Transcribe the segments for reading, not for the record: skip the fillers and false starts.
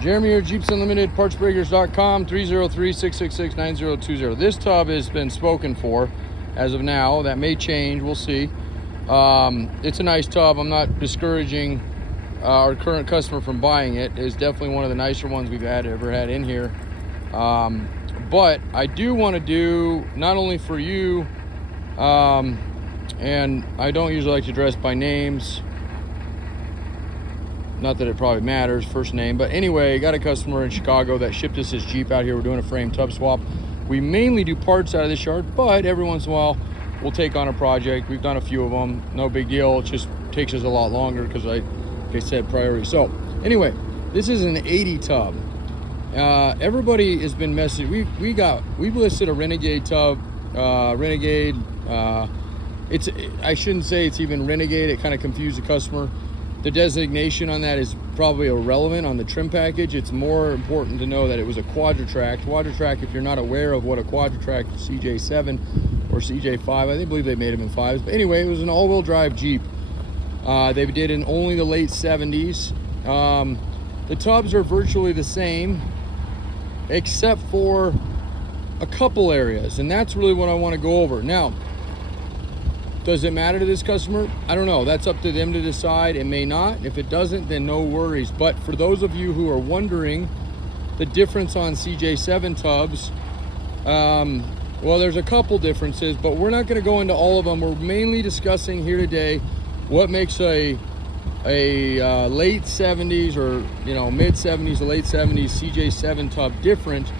Jeremy here, Jeeps Unlimited, partsbreakers.com, 303-666-9020. This tub has been spoken for as of now. That may change, we'll see. It's a nice tub. I'm not discouraging our current customer from buying it. It's definitely one of the nicer ones we've ever had in here. But I do want to do, not only for you, and I don't usually like to address by names, not that it probably matters, first name, but anyway, got a customer in Chicago that shipped us his Jeep out here. We're doing a frame tub swap. We mainly do parts out of this yard, but every once in a while we'll take on a project. We've done a few of them, no big deal. It just takes us a lot longer because like I said, priority. So anyway, this is an 80 tub. Everybody has been messaging. We've listed a Renegade tub. Renegade, I shouldn't say it's even Renegade. It kind of confused the customer. The designation on that is probably irrelevant on the trim package. It's more important to know that it was a Quadra-Trac. Quadra-Trac, if you're not aware of what a Quadra-Trac CJ7 or CJ5, I believe they made them in 5s. But anyway, it was an all-wheel drive Jeep. They did in only the late 70s. The tubs are virtually the same, except for a couple areas. And that's really what I want to go over. Now, does it matter to this customer? I don't know. That's up to them to decide. It may not. If it doesn't, then no worries. But for those of you who are wondering the difference on CJ7 tubs, well, there's a couple differences, but we're not going to go into all of them. We're mainly discussing here today what makes a late 70s or mid 70s to late 70s CJ7 tub different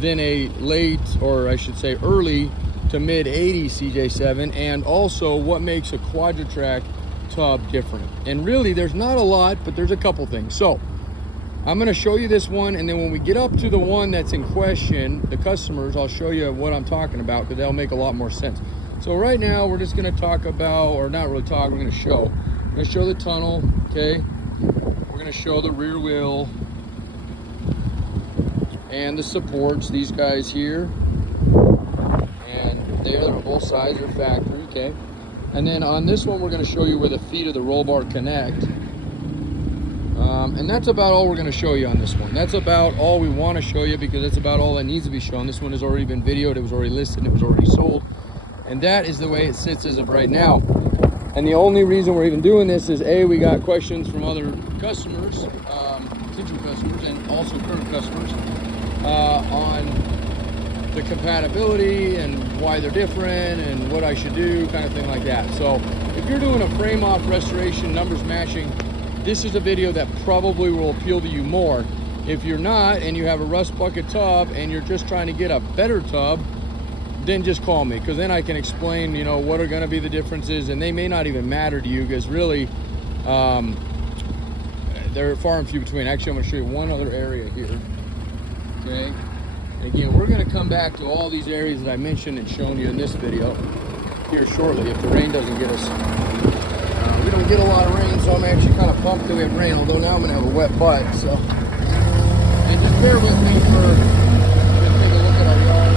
than a late, or I should say early to mid 80s CJ7, and also what makes a Quadra-Trac tub different. And really there's not a lot, but there's a couple things. So I'm going to show you this one, and then when we get up to the one that's in question, the customers, I'll show you what I'm talking about, because that'll make a lot more sense. So right now we're just going to talk about, or not really talk, we're going to show. I'm going to show the tunnel, okay? We're going to show the rear wheel and the supports, these guys here. They're both sides are factory, okay? And then on this one, we're going to show you where the feet of the roll bar connect. And that's about all we're going to show you on this one. That's about all we want to show you, because that's about all that needs to be shown. This one has already been videoed, it was already listed, it was already sold. And that is the way it sits as of right now. And the only reason we're even doing this is A, we got questions from other customers, potential customers, and also current customers on the compatibility and why they're different and what I should do, kind of thing like that. So if you're doing a frame off restoration, numbers matching, this is a video that probably will appeal to you more. If you're not, and you have a rust bucket tub and you're just trying to get a better tub, then just call me, because then I can explain what are going to be the differences, and they may not even matter to you, because really they're far and few between. Actually, I'm going to show you one other area here, okay? Again, we're going to come back to all these areas that I mentioned and shown you in this video here shortly, if the rain doesn't get us. We don't get a lot of rain, so I'm actually kind of pumped that we have rain, although now I'm going to have a wet butt. So, and just bear with me for take a look at our yard.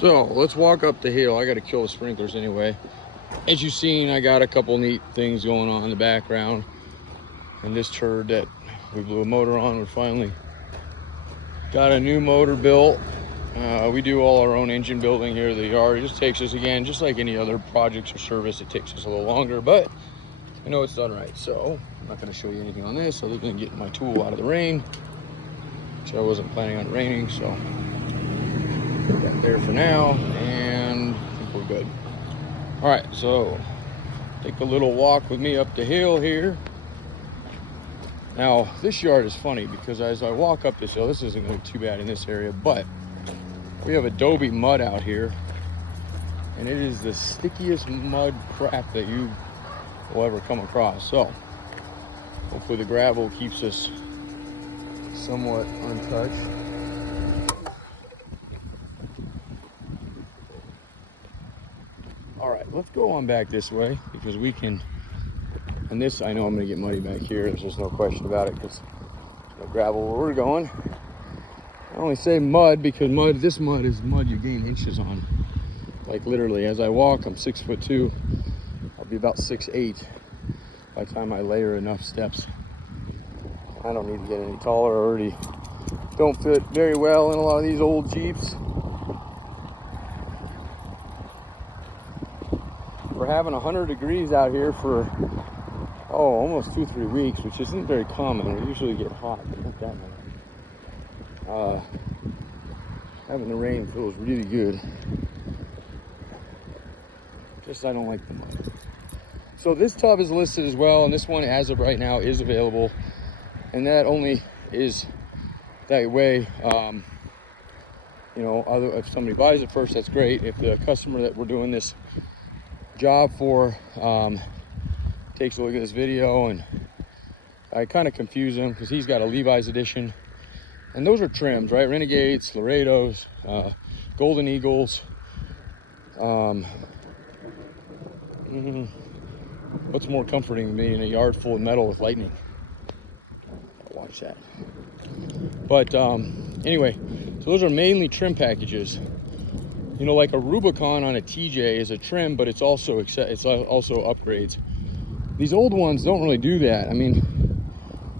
So let's walk up the hill. I got to kill the sprinklers anyway. As you've seen, I got a couple neat things going on in the background. And this turd that We blew a motor on. We're finally got a new motor built. We do all our own engine building here at the yard. It just takes us, again, just like any other projects or service, it takes us a little longer, but I know it's done right. So I'm not going to show you anything on this other than getting my tool out of the rain, which I wasn't planning on it raining. So put that there for now, and I think we're good. All right, so take a little walk with me up the hill here. Now, this yard is funny because as I walk up this hill, this isn't going to be too bad in this area, but we have adobe mud out here, and it is the stickiest mud crap that you will ever come across. So hopefully the gravel keeps us somewhat untouched. All right, let's go on back this way because we can, and this, I know I'm gonna get muddy back here. There's just no question about it because there's no gravel where we're going. I only say mud because this mud is mud you gain inches on. Like literally, as I walk, I'm 6'2". I'll be about 6'8" by the time I layer enough steps. I don't need to get any taller. I already don't fit very well in a lot of these old Jeeps. We're having 100 degrees out here for almost 2-3 weeks, which isn't very common. We usually get hot, but not that much. Having the rain feels really good. Just I don't like the mud. So this tub is listed as well, and this one as of right now is available, and that only is that way. You know, if somebody buys it first, that's great. If the customer that we're doing this job for takes a look at this video, and I kind of confuse him because he's got a Levi's edition, and those are trims, right? Renegades, Laredos, Golden Eagles. What's more comforting than being in a yard full of metal with lightning? Watch that. But anyway, so those are mainly trim packages. You know, like a Rubicon on a TJ is a trim, but it's also upgrades. These old ones don't really do that. I mean,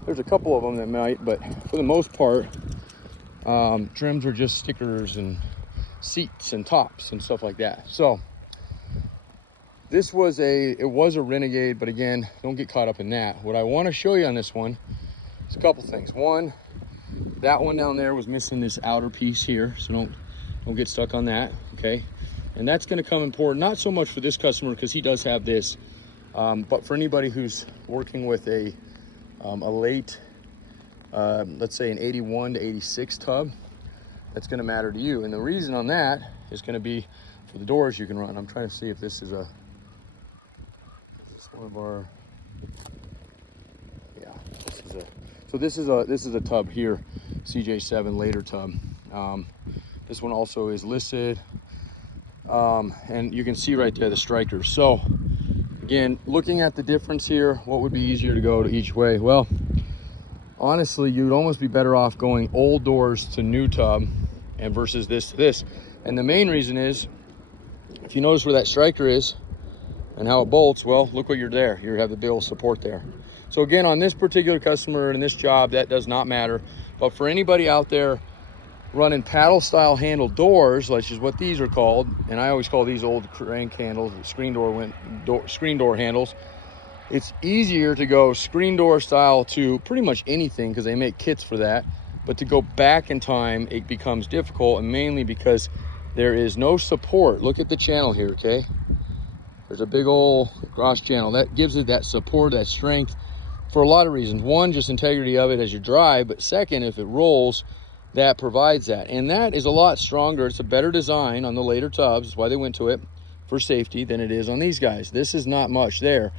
there's a couple of them that might, but for the most part, trims are just stickers and seats and tops and stuff like that. So this was it was a Renegade, but again, don't get caught up in that. What I want to show you on this one is a couple things. One, that one down there was missing this outer piece here, so don't get stuck on that, okay? And that's going to come important, not so much for this customer because he does have this, but for anybody who's working with a late, let's say an 81 to 86 tub, that's going to matter to you. And the reason on that is going to be for the doors you can run. I'm trying to see if this is one of our, yeah, this is a tub here, CJ7 later tub. This one also is listed, and you can see right there the strikers. So again, looking at the difference here, what would be easier to go to each way? Well, honestly, you'd almost be better off going old doors to new tub and versus this to this. And the main reason is, if you notice where that striker is and how it bolts, well, look what you're there. You have the big old support there. So again, on this particular customer and this job, that does not matter. But for anybody out there running paddle style handle doors, which is what these are called, and I always call these old crank handles, screen door handles, it's easier to go screen door style to pretty much anything because they make kits for that. But to go back in time, it becomes difficult, and mainly because there is no support. Look at the channel here, okay? There's a big old cross channel that gives it that support, that strength, for a lot of reasons. One, just integrity of it as you drive, but second, if it rolls, that provides that. And that is a lot stronger. It's a better design on the later tubs. That's why they went to it, for safety, than it is on these guys. This is not much there.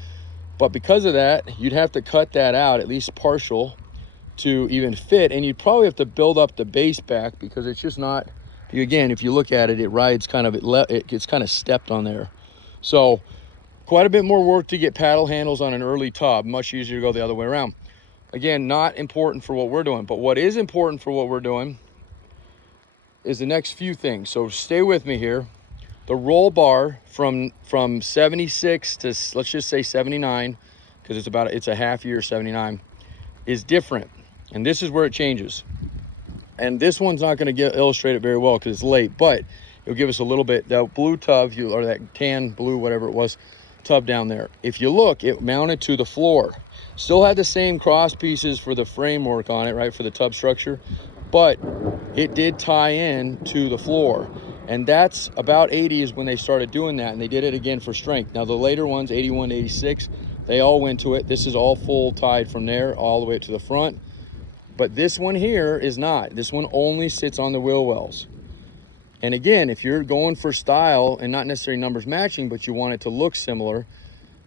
But because of that, you'd have to cut that out, at least partial, to even fit. And you'd probably have to build up the base back because it's just not, again, if you look at it, it rides kind of, it gets kind of stepped on there. So quite a bit more work to get paddle handles on an early tub. Much easier to go the other way around. Again, not important for what we're doing, but what is important for what we're doing is the next few things. So stay with me here. The roll bar from 76 to, let's just say 79, because it's a half year 79, is different. And this is where it changes. And this one's not going to illustrate it very well because it's late, but it'll give us a little bit. That blue tub, or that tan blue, whatever it was, tub down there. If you look, it mounted to the floor. Still had the same cross pieces for the framework on it, right, for the tub structure, but it did tie in to the floor. And that's about 80 is when they started doing that, and they did it again for strength. Now the later ones, 81 to 86, they all went to it. This is all full tied from there all the way to the front. But this one here is not. This one only sits on the wheel wells. And again, if you're going for style and not necessarily numbers matching, but you want it to look similar,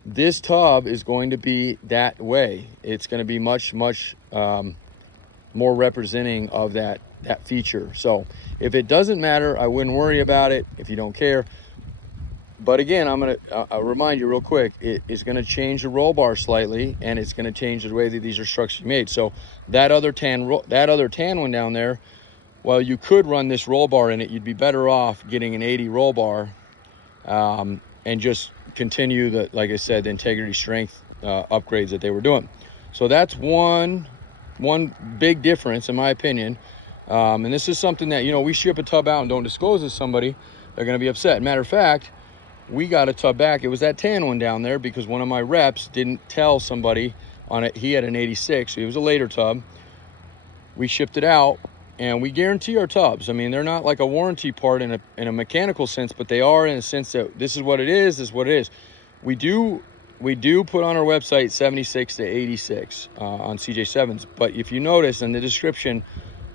this tub is going to be that way. It's going to be much, much more representing of that feature. So if it doesn't matter, I wouldn't worry about it if you don't care. But again, I'll remind you real quick, it is going to change the roll bar slightly, and it's going to change the way that these are structurally made. So that other tan one down there, well, you could run this roll bar in it. You'd be better off getting an 80 roll bar and just continue the, like I said, the integrity strength upgrades that they were doing. So that's one big difference in my opinion. And this is something that, we ship a tub out and don't disclose to somebody, they're going to be upset. Matter of fact, we got a tub back. It was that tan one down there because one of my reps didn't tell somebody on it. He had an 86, so it was a later tub. We shipped it out, and we guarantee our tubs. I mean, they're not like a warranty part in a mechanical sense, but they are in a sense that this is what it is. This is what it is. We do put on our website 76 to 86 on CJ7s, but if you notice in the description,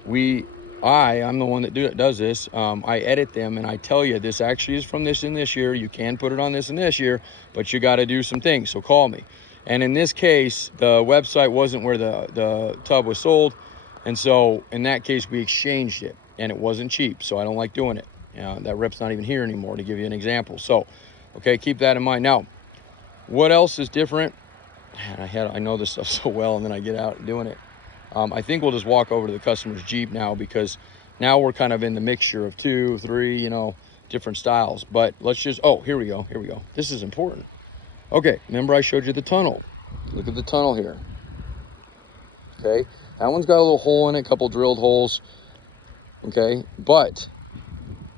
I'm the one that does this. I edit them and I tell you this actually is from this in this year. You can put it on this in this year, but you got to do some things. So call me. And in this case, the website wasn't where the tub was sold. And so in that case, we exchanged it and it wasn't cheap. So I don't like doing it. That rep's not even here anymore, to give you an example. So, okay, keep that in mind. Now, what else is different? Man, I know this stuff so well, and then I get out doing it. I think we'll just walk over to the customer's Jeep now, because now we're kind of in the mixture of 2, 3, different styles. But let's just, here we go. This is important. Okay, remember I showed you the tunnel. Look at the tunnel here. Okay, that one's got a little hole in it, a couple drilled holes. Okay, but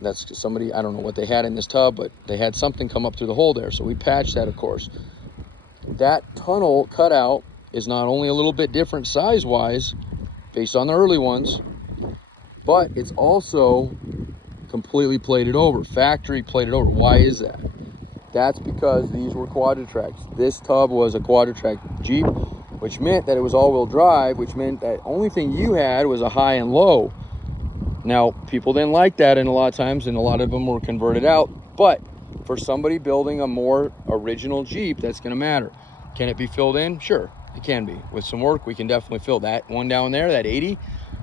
that's somebody, I don't know what they had in this tub, but they had something come up through the hole there. So we patched that, of course. That tunnel cutout is not only a little bit different size-wise based on the early ones, but it's also completely plated over, factory plated over. Why is that? That's because these were Quadra-Tracs. This tub was a Quadra-Trac Jeep, which meant that it was all-wheel drive, which meant that only thing you had was a high and low. Now, people didn't like that, and a lot of times, and a lot of them were converted out, but for somebody building a more original Jeep, that's going to matter. Can it be filled in? Sure, it can be. With some work, we can definitely fill that one down there. That 80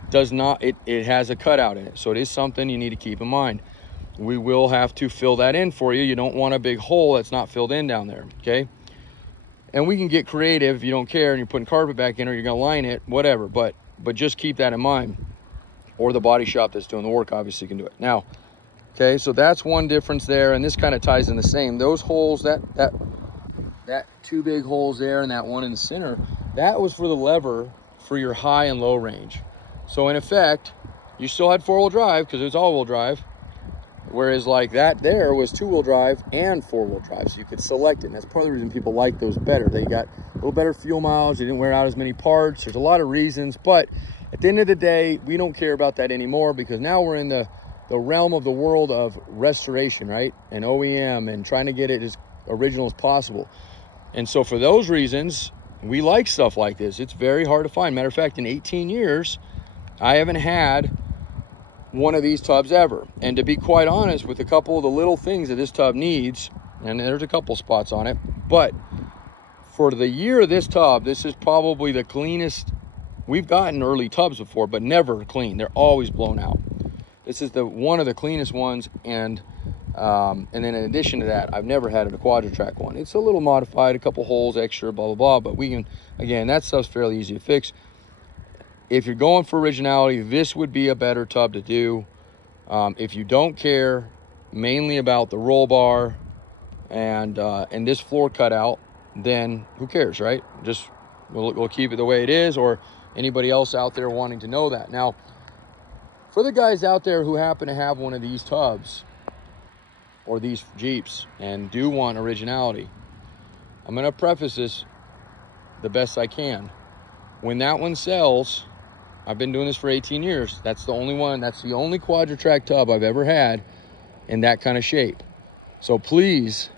does not, it has a cutout in it, so it is something you need to keep in mind. We will have to fill that in for you. You don't want a big hole that's not filled in down there, okay? And we can get creative if you don't care and you're putting carpet back in, or you're going to line it, whatever, but just keep that in mind. Or the body shop that's doing the work obviously can do it. Now, okay, so that's one difference there, and this kind of ties in the same. Those holes, that 2 big holes there and that one in the center, that was for the lever for your high and low range. So in effect, you still had 4-wheel drive because it was all-wheel drive, whereas like that there was 2-wheel drive and 4-wheel drive, so you could select it. And that's part of the reason people like those better. They got a little better fuel mileage, they didn't wear out as many parts. There's a lot of reasons, but at the end of the day, we don't care about that anymore, because now we're in the realm of the world of restoration, right? And OEM, and trying to get it as original as possible. And so for those reasons, we like stuff like this. It's very hard to find. Matter of fact, in 18 years, I haven't had one of these tubs ever. And to be quite honest, with a couple of the little things that this tub needs, and there's a couple spots on it, but for the year of this tub, this is probably the cleanest. We've gotten early tubs before, but never clean. They're always blown out. This is one of the cleanest ones, and then in addition to that, I've never had a Quadra-Trac one. It's a little modified, a couple holes extra, blah, blah, blah, but we can, again, that stuff's fairly easy to fix. If you're going for originality, this would be a better tub to do. If you don't care mainly about the roll bar and this floor cutout, then who cares, right? Just we'll keep it the way it is, or anybody else out there wanting to know that. Now, for the guys out there who happen to have one of these tubs or these Jeeps and do want originality, I'm going to preface this the best I can. When that one sells, I've been doing this for 18 years. That's the only one. That's the only Quadra-Trac tub I've ever had in that kind of shape. So please,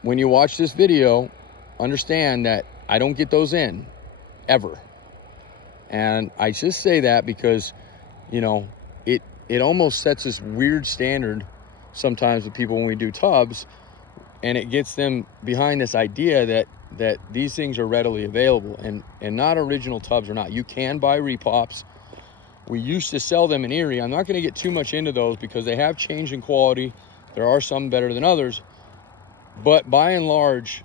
when you watch this video, understand that I don't get those in ever. And I just say that because, you know, it almost sets this weird standard sometimes with people when we do tubs, and it gets them behind this idea that these things are readily available, and not original tubs or not. You can buy repops. We used to sell them in Erie. I'm not going to get too much into those because they have changed in quality. There are some better than others, but by and large,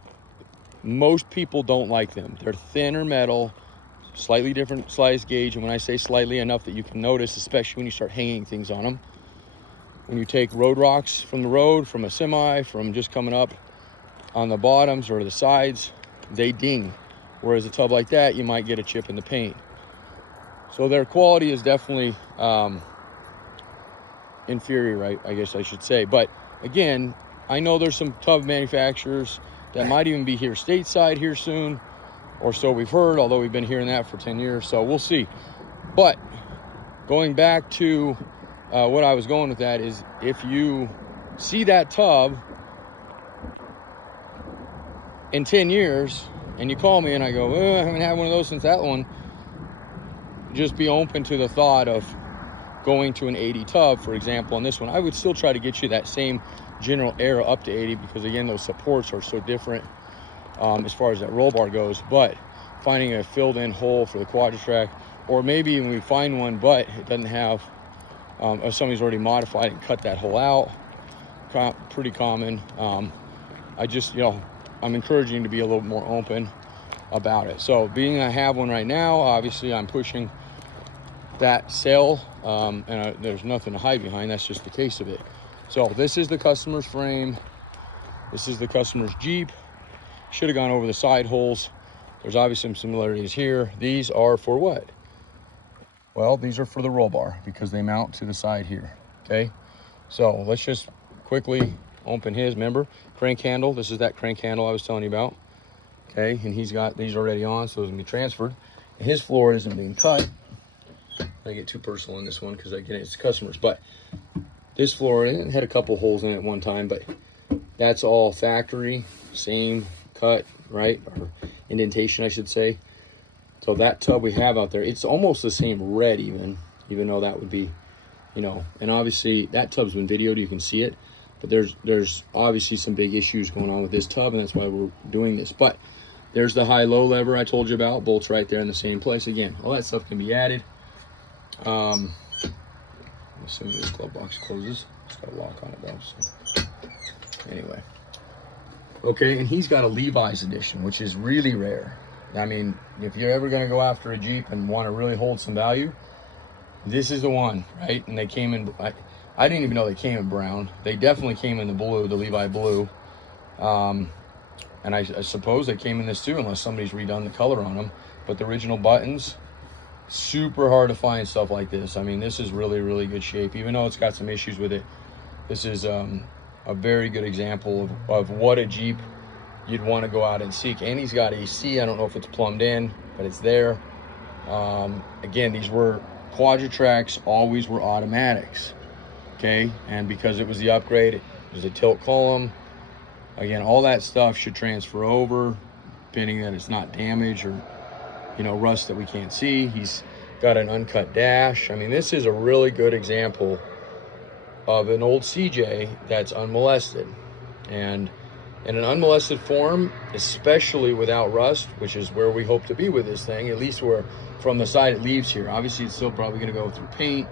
most people don't like them. They're thinner metal, slightly different size gauge, and when I say slightly, enough that you can notice, especially when you start hanging things on them. When you take road rocks from the road, from a semi, from just coming up on the bottoms or the sides, they ding. Whereas a tub like that, you might get a chip in the paint. So their quality is definitely inferior, right? I guess I should say. But again, I know there's some tub manufacturers that might even be here stateside here soon, or so we've heard, although we've been hearing that for 10 years, so we'll see. But going back to what I was going with that is, if you see that tub in 10 years and you call me and I go, I haven't had one of those since that one, just be open to the thought of going to an 80 tub, for example. On this one, I would still try to get you that same general era up to 80, because again, those supports are so different as far as that roll bar goes. But finding a filled in hole for the Quadra-Trac, or maybe even we find one but it doesn't have, or somebody's already modified and cut that hole out, pretty common. I just, you know, I'm encouraging you to be a little more open about it. So being I have one right now, obviously I'm pushing that sale, and there's nothing to hide behind. That's just the case of it. So this is the customer's frame. This is the customer's Jeep. Should have gone over the side holes. There's obviously some similarities here. These are for what? Well, these are for the roll bar because they mount to the side here, okay? So let's just quickly open his, remember, crank handle. This is that crank handle I was telling you about, okay? And he's got these already on, so those can be transferred. And his floor isn't being cut. I get too personal in this one because I get it's customers, but this floor, it had a couple holes in it at one time, but that's all factory, same cut, right? Or indentation, I should say. So that tub we have out there, it's almost the same red even though that would be, you know, and obviously that tub's been videoed, you can see it, but there's obviously some big issues going on with this tub, and that's why we're doing this. But there's the high-low lever I told you about, bolts right there in the same place. Again, all that stuff can be added. As soon as this glove box closes, it's got a lock on it though, so anyway. Okay, and he's got a Levi's edition, which is really rare. I mean, if you're ever going to go after a Jeep and want to really hold some value, this is the one, right? And they came in, I didn't even know they came in brown. They definitely came in the blue, the Levi blue. And I suppose they came in this too, unless somebody's redone the color on them. But the original buttons, super hard to find stuff like this. I mean, this is really, really good shape. Even though it's got some issues with it, this is a very good example of what a Jeep you'd want to go out and seek. And he's got AC. I don't know if it's plumbed in, but it's there. Again, these were Quadra-Tracs, always were automatics, okay? And because it was the upgrade, it was a tilt column. Again, all that stuff should transfer over, depending that it's not damaged or, you know, rust that we can't see. He's got an uncut dash. I mean, this is a really good example of an old CJ that's unmolested. And in an unmolested form, especially without rust, which is where we hope to be with this thing, at least where from the side it leaves here. Obviously, it's still probably going to go through paint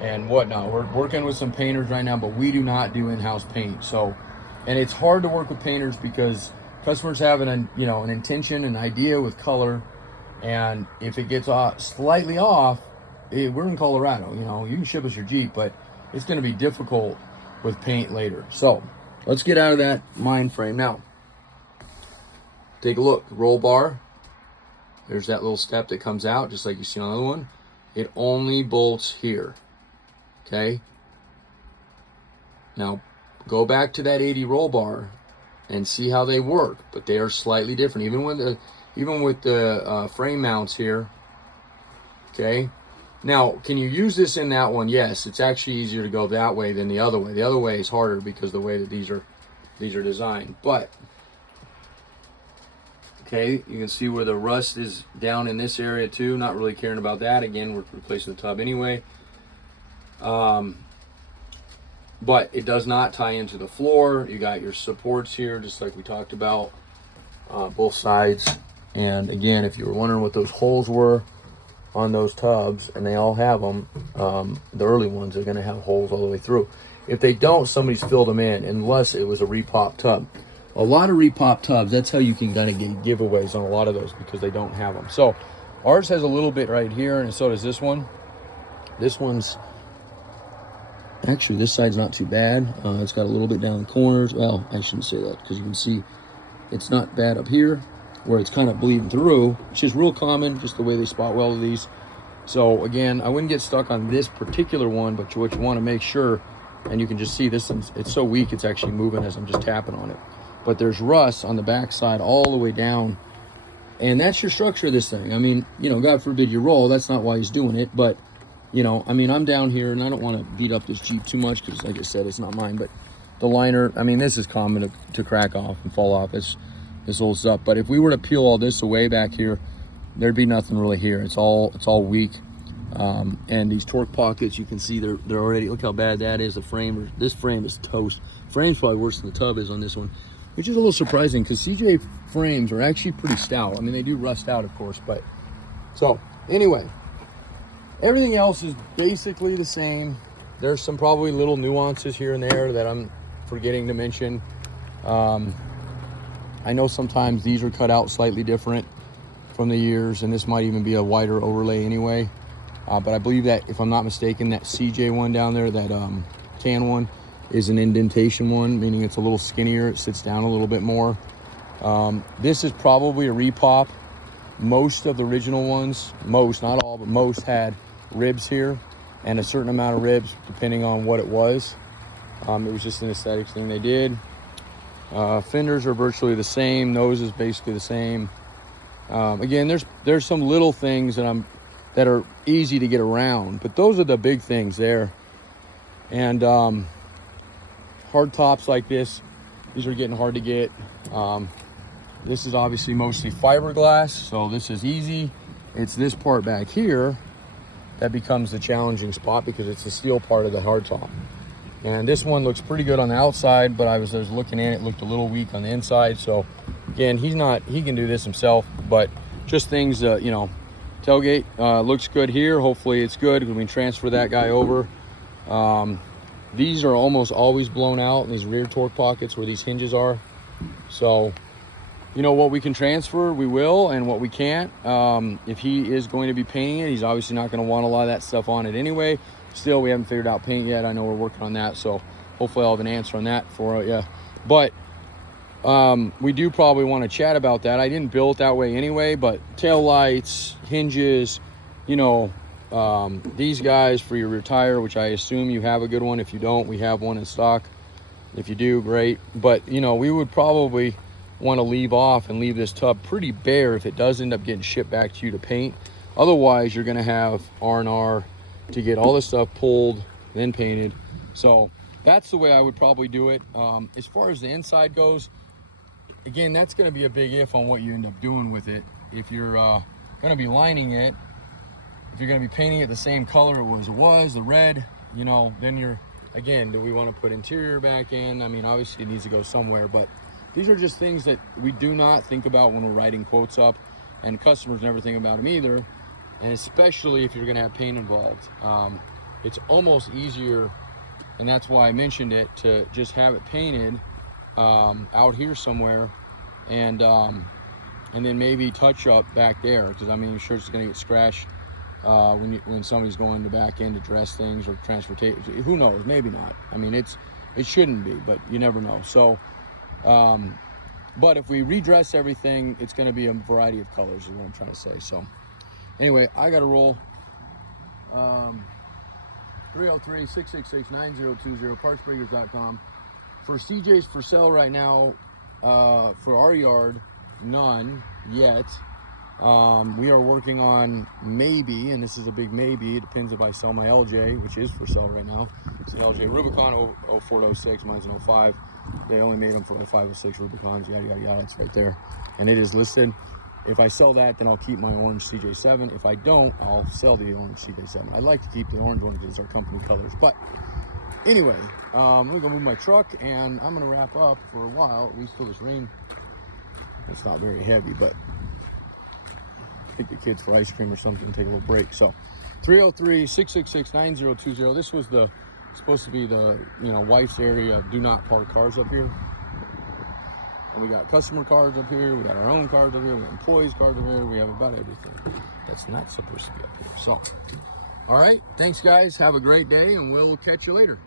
and whatnot. We're working with some painters right now, but we do not do in-house paint. So, and it's hard to work with painters because customers have an intention, an idea with color, and if it gets slightly off, we're in Colorado. You know, you can ship us your Jeep, but it's going to be difficult with paint later. So let's get out of that mind frame now. Take a look, roll bar. There's that little step that comes out, just like you see on the other one. It only bolts here, okay? Now, go back to that 80 roll bar and see how they work, but they are slightly different. Even with the frame mounts here, okay? Now, can you use this in that one? Yes, it's actually easier to go that way than the other way. The other way is harder because the way that these are designed. But okay, you can see where the rust is down in this area too. Not really caring about that. Again, we're replacing the tub anyway. But it does not tie into the floor. You got your supports here, just like we talked about, both sides. And again, if you were wondering what those holes were on those tubs, and they all have them, the early ones are going to have holes all the way through. If they don't, somebody's filled them in, unless it was a repop tub. A lot of repop tubs, that's how you can kind of get giveaways on a lot of those, because they don't have them. So ours has a little bit right here, and so does this one. This one's actually, this side's not too bad. It's got a little bit down the corners. Well, I shouldn't say that, because you can see it's not bad up here where it's kind of bleeding through, which is real common, just the way they spot weld these. So again, I wouldn't get stuck on this particular one, but what you want to make sure, and you can just see this, it's so weak it's actually moving as I'm just tapping on it. But there's rust on the back side all the way down, and that's your structure of this thing. I mean, you know, God forbid you roll, that's not why he's doing it, but you know, I mean, I'm down here and I don't want to beat up this Jeep too much, because like I said, it's not mine. But the liner, I mean, this is common to crack off and fall off. This holds up. But if we were to peel all this away back here, there'd be nothing really here. It's all weak. And these torque pockets, you can see they're already, look how bad that is. The frame, this frame is toast. Frame's probably worse than the tub is on this one, which is a little surprising, because CJ frames are actually pretty stout. I mean, they do rust out, of course, but so anyway, everything else is basically the same. There's some probably little nuances here and there that I'm forgetting to mention. I know sometimes these are cut out slightly different from the years, and this might even be a wider overlay anyway. But I believe that, if I'm not mistaken, that CJ one down there, that tan one, is an indentation one, meaning it's a little skinnier. It sits down a little bit more. This is probably a repop. Most of the original ones, most, not all, but most had ribs here, and a certain amount of ribs depending on what it was. It was just an aesthetics thing they did. Fenders are virtually the same. Nose is basically the same. Again, there's some little things that are easy to get around, but those are the big things there. And hard tops like this, these are getting hard to get. This is obviously mostly fiberglass, so this is easy. It's this part back here that becomes the challenging spot, because it's the steel part of the hard top. And this one looks pretty good on the outside, but I was looking in, it looked a little weak on the inside. So again, he can do this himself, but just things, you know, tailgate looks good here. Hopefully it's good when we transfer that guy over. These are almost always blown out in these rear torque pockets where these hinges are. So, you know, what we can transfer, we will, and what we can't. If he is going to be painting it, he's obviously not going to want a lot of that stuff on it anyway. Still, we haven't figured out paint yet. I know we're working on that, so hopefully I'll have an answer on that for you. But we do probably want to chat about that. I didn't build it that way anyway, but tail lights, hinges, you know, these guys for your rear tire, which I assume you have a good one. If you don't, we have one in stock. If you do, great. But, you know, we would probably want to leave off and leave this tub pretty bare if it does end up getting shipped back to you to paint. Otherwise, you're going to have R&R to get all this stuff pulled, then painted. So that's the way I would probably do it. As far as the inside goes, again, that's going to be a big if on what you end up doing with it. If you're going to be lining it, if you're going to be painting it the same color it was, the red, you know, then you're, again, do we want to put interior back in? I mean, obviously it needs to go somewhere, but these are just things that we do not think about when we're writing quotes up, and customers never think about them either. And especially if you're going to have paint involved, it's almost easier, and that's why I mentioned it, to just have it painted out here somewhere, and then maybe touch up back there, because I mean, your shirt's going to get scratched when somebody's going to back in to dress things or transportation. Who knows? Maybe not. I mean, it shouldn't be, but you never know. So But if we redress everything, it's going to be a variety of colors is what I'm trying to say. So anyway, I got to roll. 303-666-9020, partsbreakers.com. For CJ's for sale right now, for our yard, none yet. We are working on maybe, and this is a big maybe, it depends if I sell my LJ, which is for sale right now. It's an LJ Rubicon 04 to 06, mine's an 05. They only made them for like 506 Rubicons, yada, yada, yada, it's right there. And it is listed. If I sell that, then I'll keep my orange CJ7. If I don't, I'll sell the orange CJ7. I'd like to keep the orange one because it's our company colors. But anyway, I'm gonna go move my truck, and I'm gonna wrap up for a while, at least till this rain. It's not very heavy, but take the kids for ice cream or something, take a little break. So 303-666-9020. This was supposed to be the wife's area. Do not park cars up here. And we got customer cars up here, we got our own cars up here, we got employees cars up here, we have about everything that's not supposed to be up here. So all right, thanks guys, have a great day, and we'll catch you later.